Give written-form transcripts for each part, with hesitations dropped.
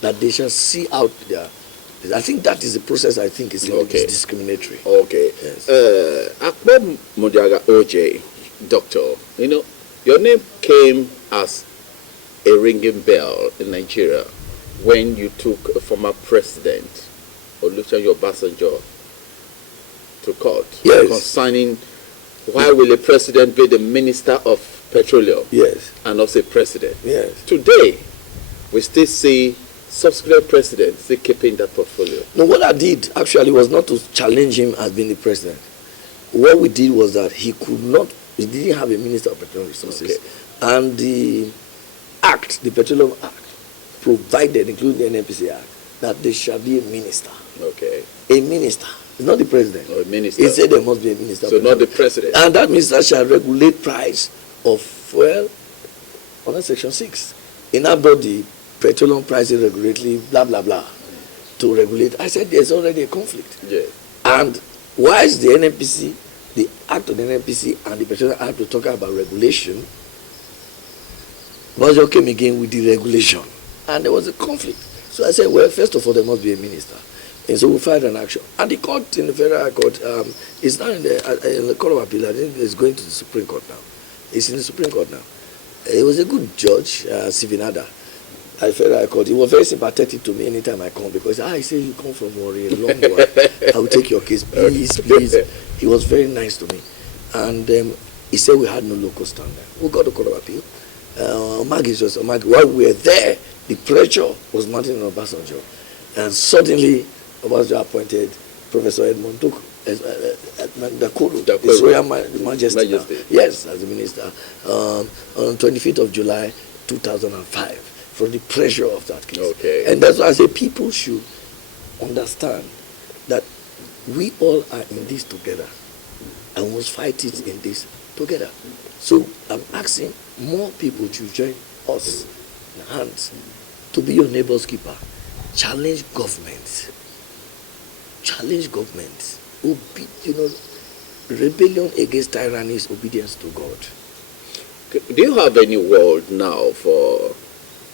that they shall see out their. I think that is the process. I think is discriminatory. Okay. Yes. Akpo Mudiaga Odje, doctor. Your name came as a ringing bell in Nigeria when you took a former president, Olusegun Obasanjo, to court. Yes. Concerning why will a president be the minister of petroleum? Yes. And also a president. Yes. Today, we still see subsequent presidents still keeping that portfolio. No, what I did actually was not to challenge him as being the president. What we did was that he didn't have a minister of petroleum resources. Okay. And the Act, the Petroleum Act, provided, including the NNPC Act, that there shall be a minister. Okay. A minister. It's not the president. Or a minister. He said there must be a minister. So not the president. And that minister shall regulate price of fuel under Section 6. In our body, petroleum pricing regulatory, blah, blah, blah, to regulate. I said there's already a conflict. Yeah. And why is the NNPC, the Act of the NNPC and the Petroleum Act, to talk about regulation? Obasanjo came again with the regulation. And there was a conflict. So I said, well, first of all, there must be a minister. And so we filed an action. And the court, in the federal court, is now in the Court of Appeal. I think it's going to the Supreme Court now. It's in the Supreme Court now. It was a good judge, Sivinada. I felt I called. He was very sympathetic to me anytime I come because I say you come from a long way. I will take your case, please, please. He was very nice to me, and he said we had no local standard. We got the Court of Appeal. While we were there, the pressure was mounting on Obasanjo, and suddenly Obasanjo appointed Professor Edmond Duke His Royal Majesty. Yes, as a minister on 25th of July 2005. From the pressure of that case. Okay. And that's why I say people should understand that we all are in this together and we must fight it in this together. So I'm asking more people to join us in hands to be your neighbor's keeper. Challenge government. Challenge government. Rebellion against tyranny is obedience to God. Do you have any word now for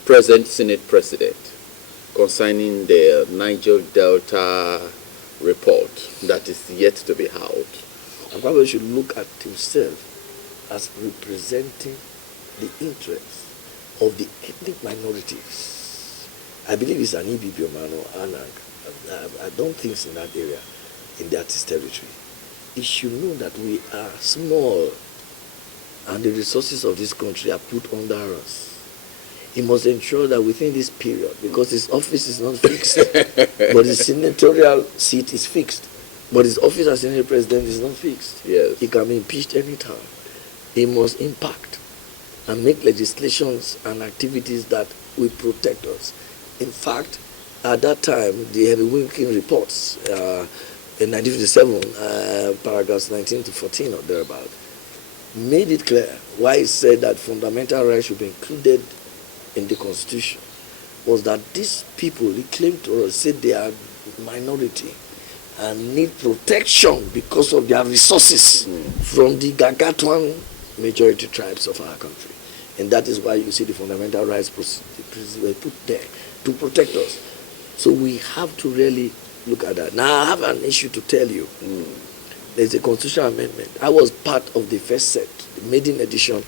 present Senate President concerning the Niger Delta report that is yet to be held? Akpo should look at himself as representing the interests of the ethnic minorities. I believe it's an Ibibio man or Anag. I don't think it's in that area, in that territory. He should know that we are small and the resources of this country are put under us. He must ensure that within this period, because his office is not fixed, but his senatorial seat is fixed, but his office as Senate President is not fixed. Yes. He can be impeached anytime. He must impact and make legislations and activities that will protect us. In fact, at that time, the Heavy Winking reports in 1957, paragraphs 19 to 14 or thereabout, made it clear why he said that fundamental rights should be included in the Constitution, was that these people, he claimed to us, said they are minority and need protection because of their resources from the Gargantuan majority tribes of our country. And that is why you see the fundamental rights were put there to protect us. So we have to really look at that. Now I have an issue to tell you. There's a constitutional amendment. I was part of the first set, the maiden edition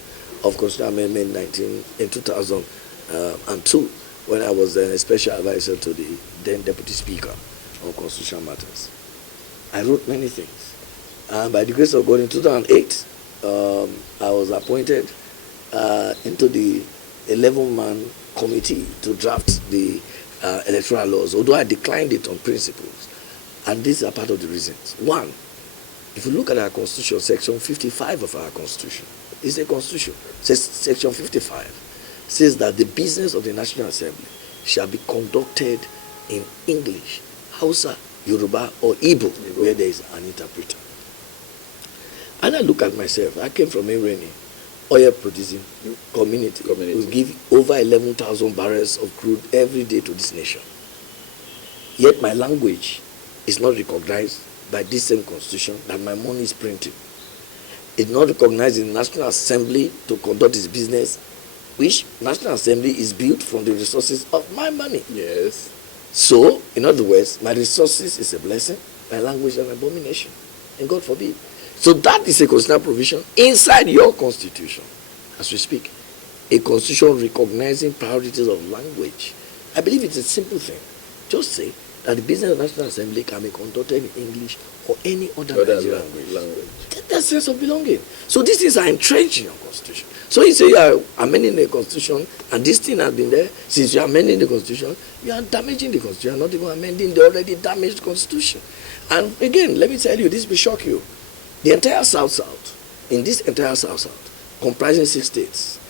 of Constitutional Amendment in 2002, when I was a special advisor to the then Deputy Speaker on constitutional matters. I wrote many things. And by the grace of God, in 2008, I was appointed into the 11-man committee to draft the electoral laws, although I declined it on principles. And these are part of the reasons. One, if you look at our Constitution, Section 55 of our Constitution, it's a Constitution. Section 55 says that the business of the National Assembly shall be conducted in English, Hausa, Yoruba, or Igbo, where there is an interpreter. And I look at myself. I came from a rainy, oil-producing community. We give over 11,000 barrels of crude every day to this nation. Yet my language is not recognized by this same Constitution that my money is printing. It's not recognized in the National Assembly to conduct its business which National Assembly is built from the resources of my money. Yes. So, in other words, my resources is a blessing, my language an abomination. And God forbid. So that is a constitutional provision inside your constitution, as we speak. A constitution recognizing priorities of language. I believe it's a simple thing. Just say that the business of National Assembly can be conducted in English or any other Nigerian language. Get that sense of belonging. So these things are entrenched in your constitution. So you say you are amending the constitution, and this thing has been there. Since you are amending the constitution, you are damaging the constitution. You are not even amending the already damaged constitution. And again, let me tell you, this will shock you. The entire South, in this entire South, comprising 6 states,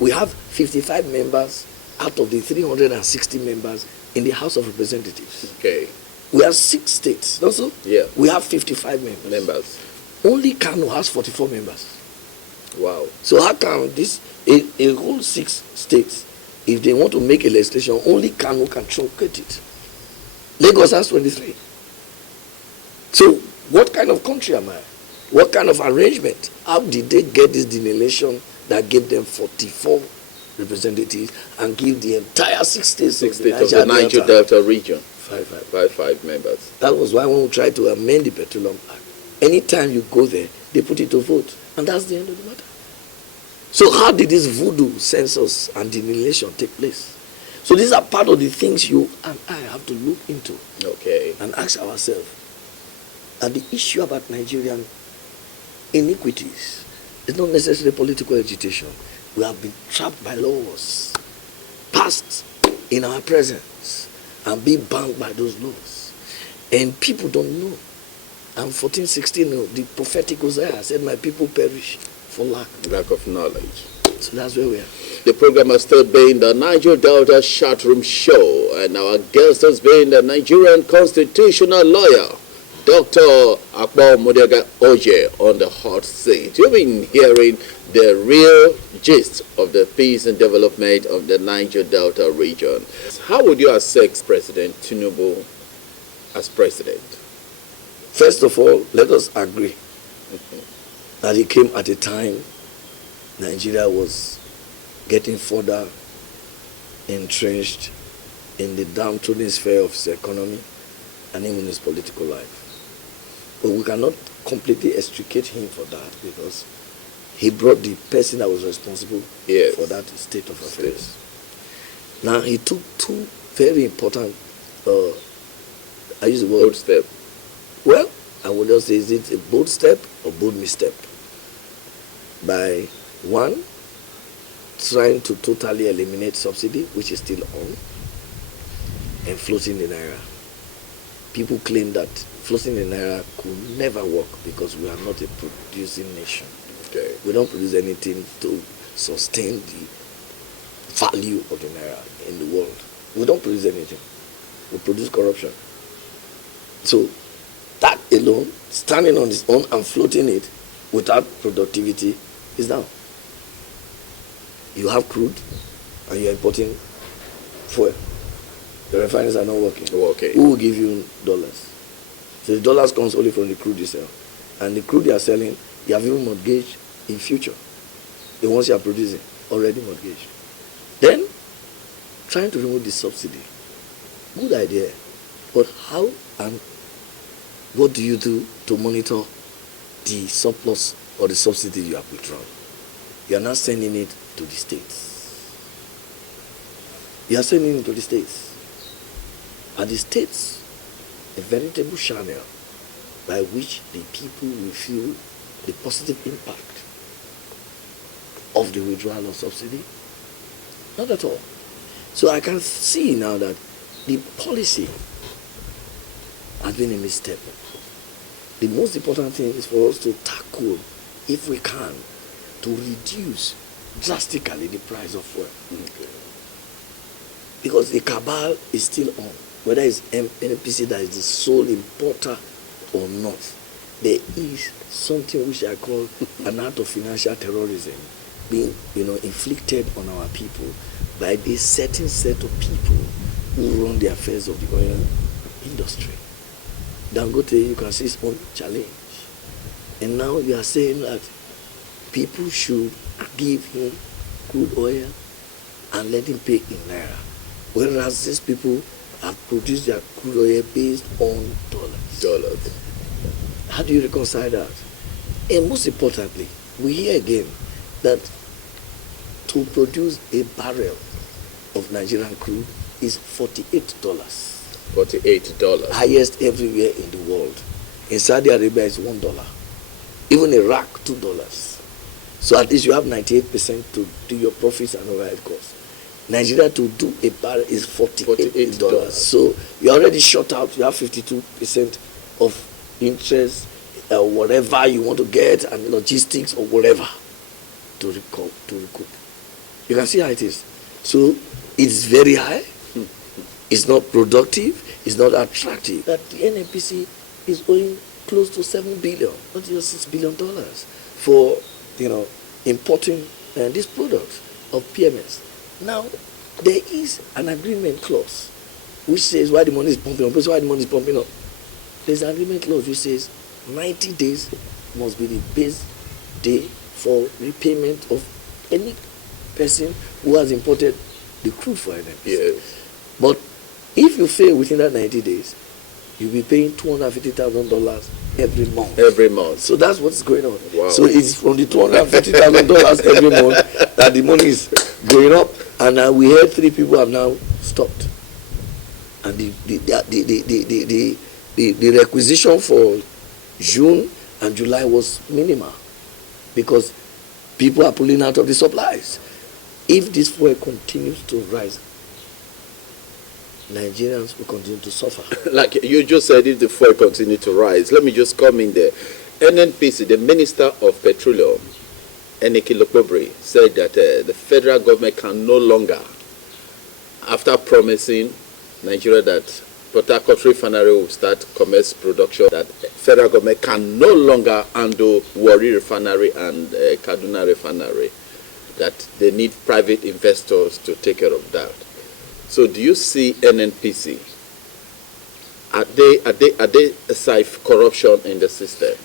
we have 55 members out of the 360 members in the House of Representatives. Okay. We have 6 states, also. Yeah. We have 55 members. Only Kano has 44 members. Wow. So how come this a whole 6 states, if they want to make a legislation, only Kano can truncate it? Lagos has 23. So what kind of country am I? What kind of arrangement? How did they get this delineation that gave them 44 representatives and give the entire 6 states of the Niger Delta region 5 members? That was why when we tried to amend the Petroleum Act, anytime you go there, they put it to vote, and that's the end of the matter. So how did this voodoo census and delineation take place? So these are part of the things you and I have to look into, okay, and ask ourselves. And the issue about Nigerian iniquities is not necessarily political agitation. We have been trapped by laws passed in our presence and be bound by those laws. And people don't know. And 14:16, the prophetic Hosea said, my people perish for lack of knowledge. So that's where we are. The program has still been the Niger Delta Chat Room Show, and our guest has been the Nigerian constitutional lawyer, Dr. Akpo Mudiaga Odje, on the hot seat. You've been hearing the real gist of the peace and development of the Niger Delta region. How would you assess President Tinubu as president? First of all, let us agree that he came at a time Nigeria was getting further entrenched in the downtrodden sphere of its economy and even its political life. But we cannot completely extricate him for that, because he brought the person that was responsible for that state of affairs. Now, he took 2 very important, I use the word bold step. Well, I would just say, is it a bold step or bold misstep? By 1, trying to totally eliminate subsidy, which is still on, and floating the naira. People claim that floating the naira could never work because we are not a producing nation. Okay. We don't produce anything to sustain the value of the naira in the world. We don't produce anything. We produce corruption. So that alone, standing on its own and floating it without productivity, is down. You have crude and you're importing fuel. The refineries are not working. Okay. Who will give you dollars? So the dollars comes only from the crude you sell. And the crude you are selling, you have even mortgaged in future. The ones you are producing, already mortgaged. Then, trying to remove the subsidy. Good idea. But how and what do you do to monitor the surplus or the subsidy you have withdrawn? You are not sending it to the states. You are sending it to the states. And the states, a veritable channel by which the people will feel the positive impact of the withdrawal of subsidy? Not at all. So I can see now that the policy has been a misstep. The most important thing is for us to tackle, if we can, to reduce drastically the price of fuel. Okay. Because the cabal is still on. Whether it's NPC that is the sole importer or not, there is something which I call an act of financial terrorism being, inflicted on our people by a certain set of people who run the affairs of the oil industry. Dangote, you can see his own challenge. And now you are saying that people should give him crude oil and let him pay in naira. Whereas these people have produced their crude oil based on dollars. How do you reconcile that? And most importantly, we hear again that to produce a barrel of Nigerian crude is $48. $48. Highest everywhere in the world. In Saudi Arabia, it's $1. Even Iraq, $2. So at least you have 98% to do your profits and overhead costs. Nigeria to do a barrel is $48. So you already short out. You have 52% of interest, whatever you want to get, and logistics or whatever to recoup. You can see how it is. So it's very high. It's not productive. It's not attractive. That the NNPC is owing close to $7 billion, not just $6 billion for importing these products of PMS. Now there is an agreement clause which says why the money is pumping up. Why the money is pumping up? There's an agreement clause which says 90 days must be the base day for repayment of any person who has imported the crude for NNPC. Yes. But if you fail within that 90 days, you'll be paying $250,000 every month. Every month. So that's what's going on. Wow. So it's from the $250,000 every month that the money is going up. And we heard 3 people have now stopped. And the requisition for June and July was minimal because people are pulling out of the supplies. If this fuel continues to rise, Nigerians will continue to suffer. Like you just said, if the fuel continue to rise, let me just come in there. NNPC, the Minister of Petroleum, Eneke Lokpobri, said that the federal government can no longer, after promising Nigeria that Port Harcourt refinery will start commerce production, that federal government can no longer handle Warri refinery and Kaduna refinery, that they need private investors to take care of that. So do you see NNPC? Are they aside corruption in the system?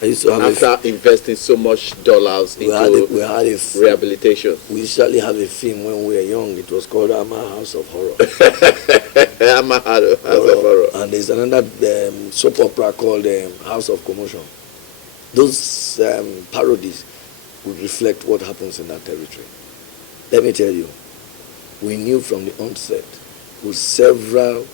I used to have after investing so much dollars into rehabilitation. We usually have a film when we were young. It was called Ama House of Horror. Ama House of Horror. And there's another soap opera called House of Commotion. Those parodies would reflect what happens in that territory. Let me tell you, we knew from the onset with several,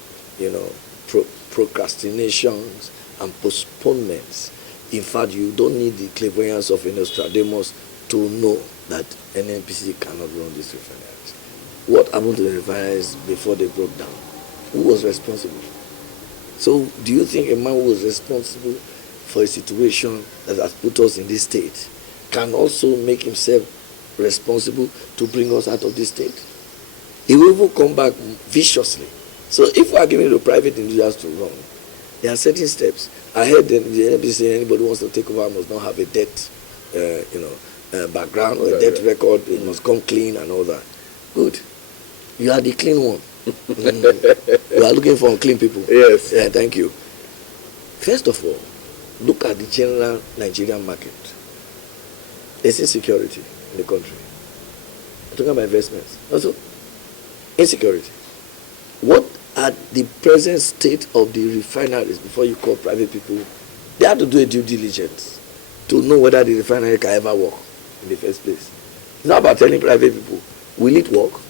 procrastinations and postponements. In fact, you don't need the clairvoyance of Nostradamus to know that NNPC cannot run these refineries. What happened to the refineries before they broke down? Who was responsible? So, do you think a man who was responsible for a situation that has put us in this state can also make himself responsible to bring us out of this state? He will even come back viciously. So, if we are giving the private individuals to run, there are certain steps. I heard the NNPC say anybody who wants to take over must not have a debt, background or a debt record. It must come clean and all that. Good. You are the clean one. We are looking for clean people. Yes. Yeah, thank you. First of all, look at the general Nigerian market. There's insecurity in the country. I'm talking about investments. Also, insecurity. What at the present state of the refineries, before you call private people, they have to do a due diligence to know whether the refinery can ever work in the first place. It's not about telling private people, will it work?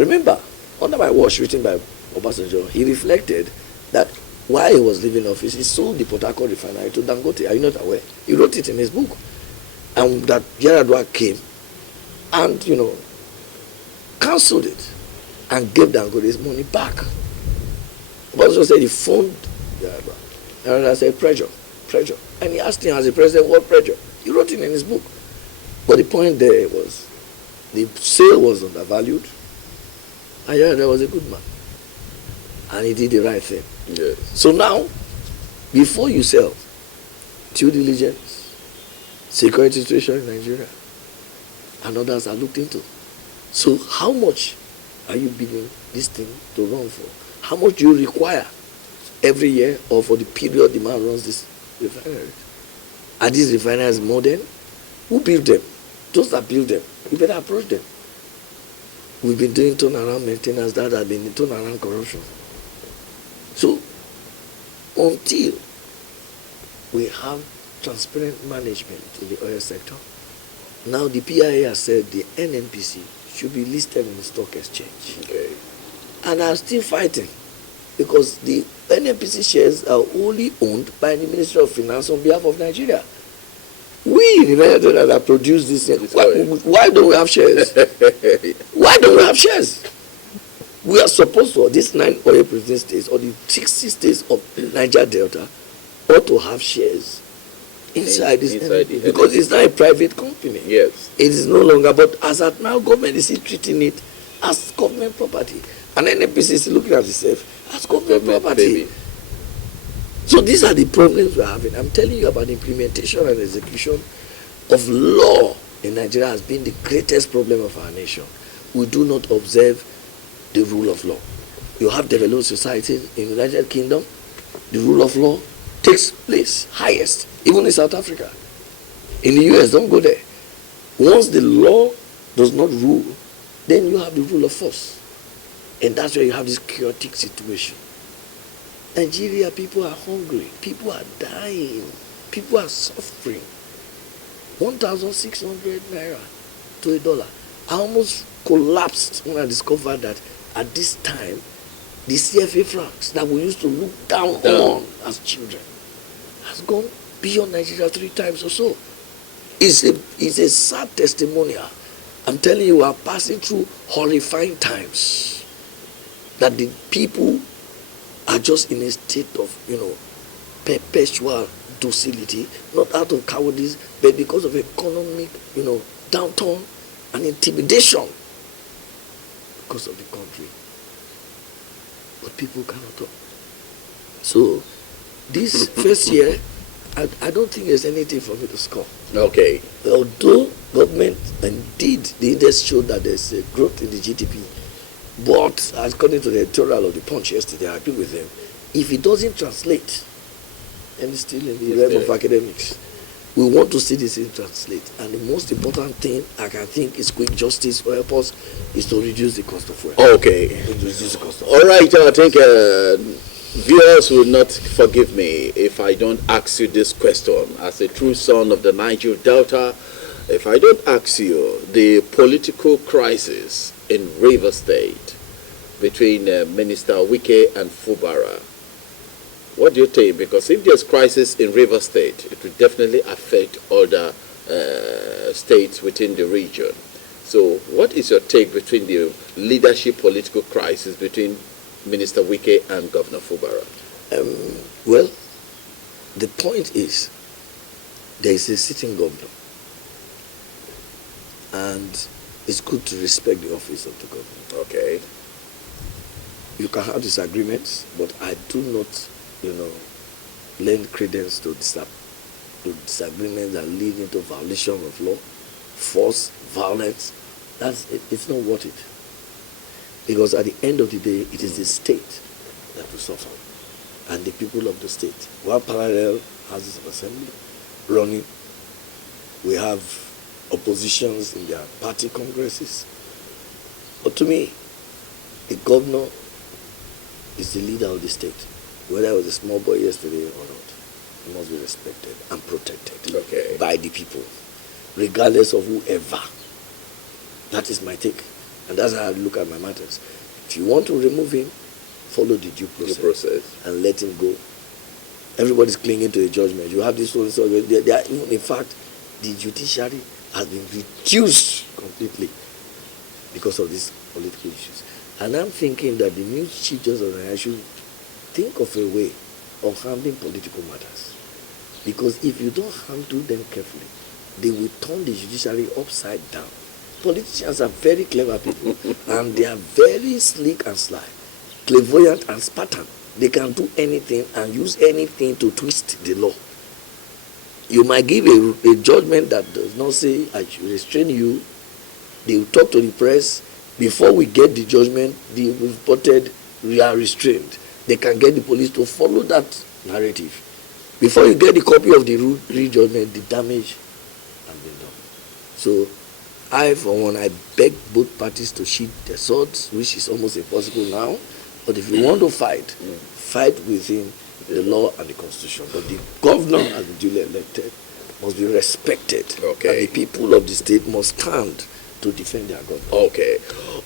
Remember, under my watch written by Obasanjo, he reflected that while he was leaving office, he sold the Port Harcourt refinery to Dangote. Are you not aware? He wrote it in his book. And that Yaradua came and, cancelled it and gave Dangote his money back. Obasanjo said he phoned Yaradua. Yaradua said, pressure. And he asked him as a president, what pressure? He wrote it in his book. But the point there was, the sale was undervalued, and Yaradua was a good man. And he did the right thing. Yes. So now, before you sell, due diligence, security situation in Nigeria, and others are looked into. So how much are you bidding this thing to run for? How much do you require every year or for the period the man runs this refinery? Are these refineries modern? Who built them? those that build them, you better approach them. We've been doing turnaround maintenance that have been turnaround corruption. So until we have transparent management in the oil sector, now the PIA has said the NNPC should be listed in the stock exchange. Okay. And I'm still fighting because the NNPC shares are only owned by the Ministry of Finance on behalf of Nigeria. We in Nigeria that produce this, why don't we have shares? Why don't we have shares? We are supposed to, these 9 oil producing states or the 60 states of Niger Delta ought to have shares inside this NNPC, because it's not a private company. Yes. It is no longer, but as at now, government is still treating it as government property. And NNPC is looking at itself as government property. Baby. So these are the problems we're having. I'm telling you about implementation and execution of law in Nigeria has been the greatest problem of our nation. We do not observe the rule of law. You have developed societies in the United Kingdom, the rule of law takes place highest, even in South Africa. In the US, don't go there. Once the law does not rule, then you have the rule of force. And that's where you have this chaotic situation. Nigeria, people are hungry, people are dying, people are suffering. 1,600 naira to $1. I almost collapsed when I discovered that at this time, the CFA francs that we used to look down on as children has gone beyond Nigeria 3 times or so. It's a sad testimonial. I'm telling you, we are passing through horrifying times. That the people are just in a state of, perpetual docility, not out of cowardice, but because of economic, downturn and intimidation because of the country. But people cannot talk. So this first year, I don't think there's anything for me to score. Okay. Although government, indeed, the index showed that there's a growth in the GDP, but according to the editorial of the Punch yesterday, I agree with them. If it doesn't translate, and it's still in the realm of academics, we want to see this in translate. And the most important thing I can think is quick justice for help us is to reduce the cost of fuel. Okay. Reduce the cost of All right. I think viewers will not forgive me if I don't ask you this question. As a true son of the Niger Delta, if I don't ask you the political crisis in Rivers State between Minister Wike and Fubara, what do you think? Because if there's crisis in Rivers State, it will definitely affect other states within the region. So what is your take between the leadership political crisis between Minister Wike and Governor Fubara? Well, the point is, there is a sitting governor, and it's good to respect the office of the governor. Okay. You can have disagreements, but I do not, lend credence to disagreements that lead into violation of law, force, violence. It's not worth it. Because at the end of the day, it is the state that will suffer, and the people of the state. One parallel houses of assembly running. We have oppositions in their party congresses. But to me, the governor is the leader of the state. Whether I was a small boy yesterday or not, he must be respected and protected by the people, regardless of whoever. That is my take. And that's how I look at my matters. If you want to remove him, follow the due process and let him go. Everybody's clinging to a judgment. You have this one, so they are, in fact, the judiciary has been reduced completely because of these political issues. And I'm thinking that the new Chief Justice of Nigeria should think of a way of handling political matters. Because if you don't handle them carefully, they will turn the judiciary upside down. Politicians are very clever people, and they are very slick and sly, clairvoyant and Spartan. They can do anything and use anything to twist the law. You might give a judgment that does not say, I should restrain you. They will talk to the press. Before we get the judgment, the reported we are restrained. They can get the police to follow that narrative. Before you get the copy of the real judgment, the damage has been done. So I, for one, I beg both parties to sheath their swords, which is almost impossible now. But if you want to fight, fight within the law and the constitution. But the governor, as the duly elected, must be respected. Okay. And the people of the state must stand to defend their government. Okay.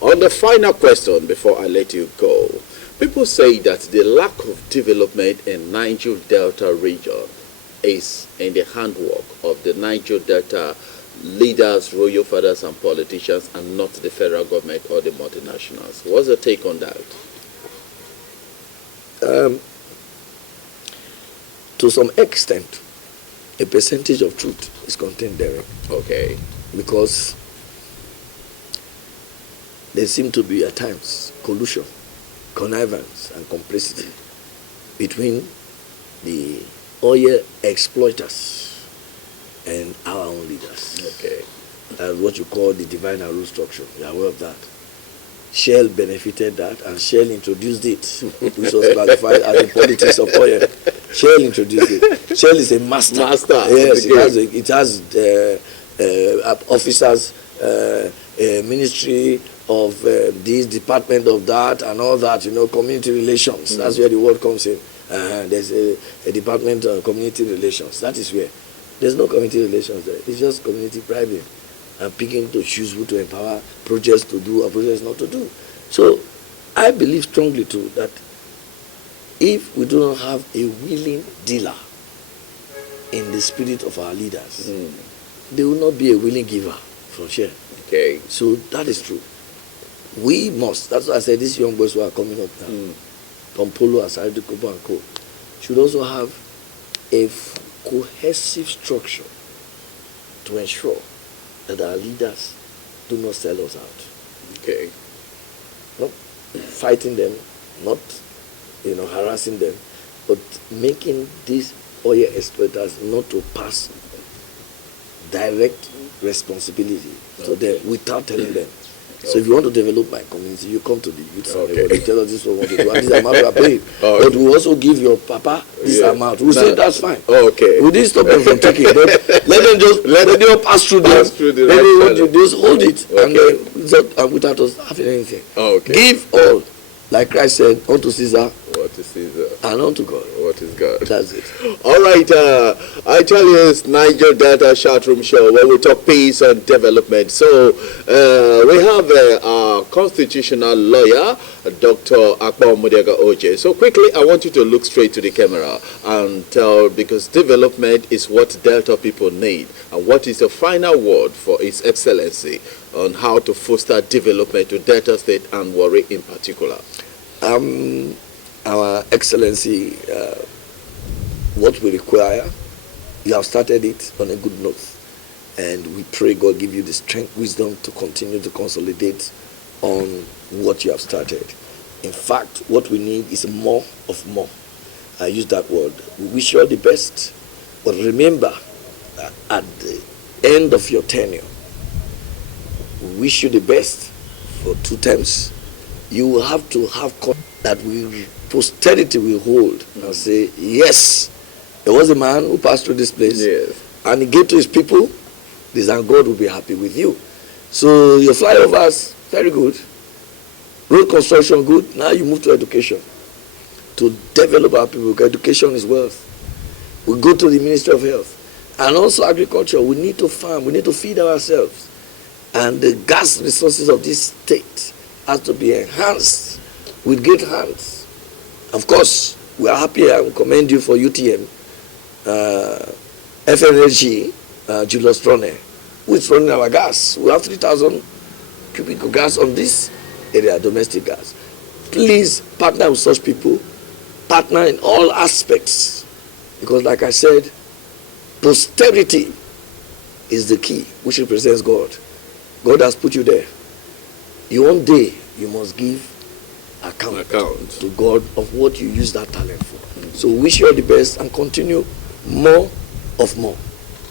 On the final question, before I let you go, people say that the lack of development in Niger Delta region is in the handwork of the Niger Delta leaders, royal fathers, and politicians, and not the federal government or the multinationals. What's your take on that? To some extent, a percentage of truth is contained therein. Okay. Because there seem to be at times collusion, connivance, and complicity between the oil exploiters and our own leaders. Okay. That's what you call the divine rule structure. You are aware of that. Shell benefited that, and Shell introduced it, which was classified as the politics of oil. Shell introduced it. Shell is a master. Yes, it has officers, ministry of this, department of that, and all that, community relations. That's where the word comes in. There's a department of community relations. That is where. There's no community relations there. It's just community bribing and picking to choose who to empower, projects to do and projects not to do. So I believe strongly too that if we do not have a willing dealer in the spirit of our leaders, there will not be a willing giver from share. Okay. So that is true. We must, that's why I said these young boys who are coming up now, Pompolo, Asari, Kobo and Co, should also have a cohesive structure to ensure that our leaders do not sell us out. Okay. Not fighting them, not harassing them, but making these oil exploiters not to pass direct responsibility to them without telling them. So if you want to develop my community, you come to the youth and you tell us this is what we want to do, and this amount we are paying. But we also give your papa this amount. We say that's fine. Okay. We didn't stop them from taking it. Let them pass through them. Let them just hold it and without us having anything. Okay. Give all, like Christ said, unto Caesar. What is Caesar? And unto God. What is God? That's it. All right. I tell you, it's Niger Delta Chat Room Show where we talk peace and development. So we have our constitutional lawyer, Dr. Akpo Mudiaga Odje. So quickly, I want you to look straight to the camera and tell, because development is what Delta people need. And what is the final word for His Excellency on how to foster development to Delta State and Warri in particular? Our Excellency, what we require, you have started it on a good note, and we pray God give you the strength, wisdom to continue to consolidate on what you have started. In fact, what we need is more of more. I use that word. We wish you all the best, but remember, at the end of your tenure, we wish you the best for 2 terms. You will have to have that posterity will hold and say, yes, there was a man who passed through this place, and he gave to his people this, and God will be happy with you. So your flyovers, very good. Road construction, good. Now you move to education. To develop our people, because education is wealth. We go to the Ministry of Health. And also agriculture, we need to farm, we need to feed ourselves. And the gas resources of this state has to be enhanced with great hands. Of course, we are happy and commend you for UTM, FNLG, Julius Trone, who is running our gas. We have 3,000 cubic of gas on this area, domestic gas. Please partner with such people, partner in all aspects, because like I said, posterity is the key, which represents God. God has put you there. One day, you must give account to God of what you use that talent for. So wish you all the best and continue more of more.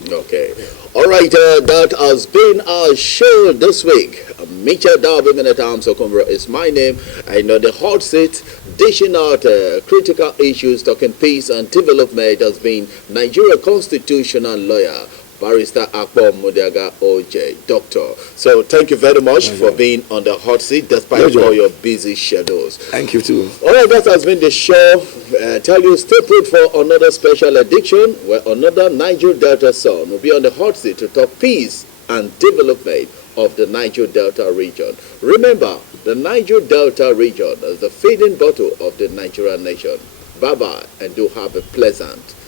Okay. All right, that has been our show this week. Mitchell Darby Minute Sokombra is my name. I know the hot seat, dishing out critical issues, talking peace and development has been Nigeria constitutional lawyer Barrister Akpo Mudiaga Odje, Doctor. So thank you very much for being on the hot seat despite all your busy schedules. Thank you too. All right, that has been the show. Tell you, stay put for another special edition where another Niger Delta son will be on the hot seat to talk peace and development of the Niger Delta region. Remember, the Niger Delta region is the feeding bottle of the Nigerian nation. Bye-bye, and do have a pleasant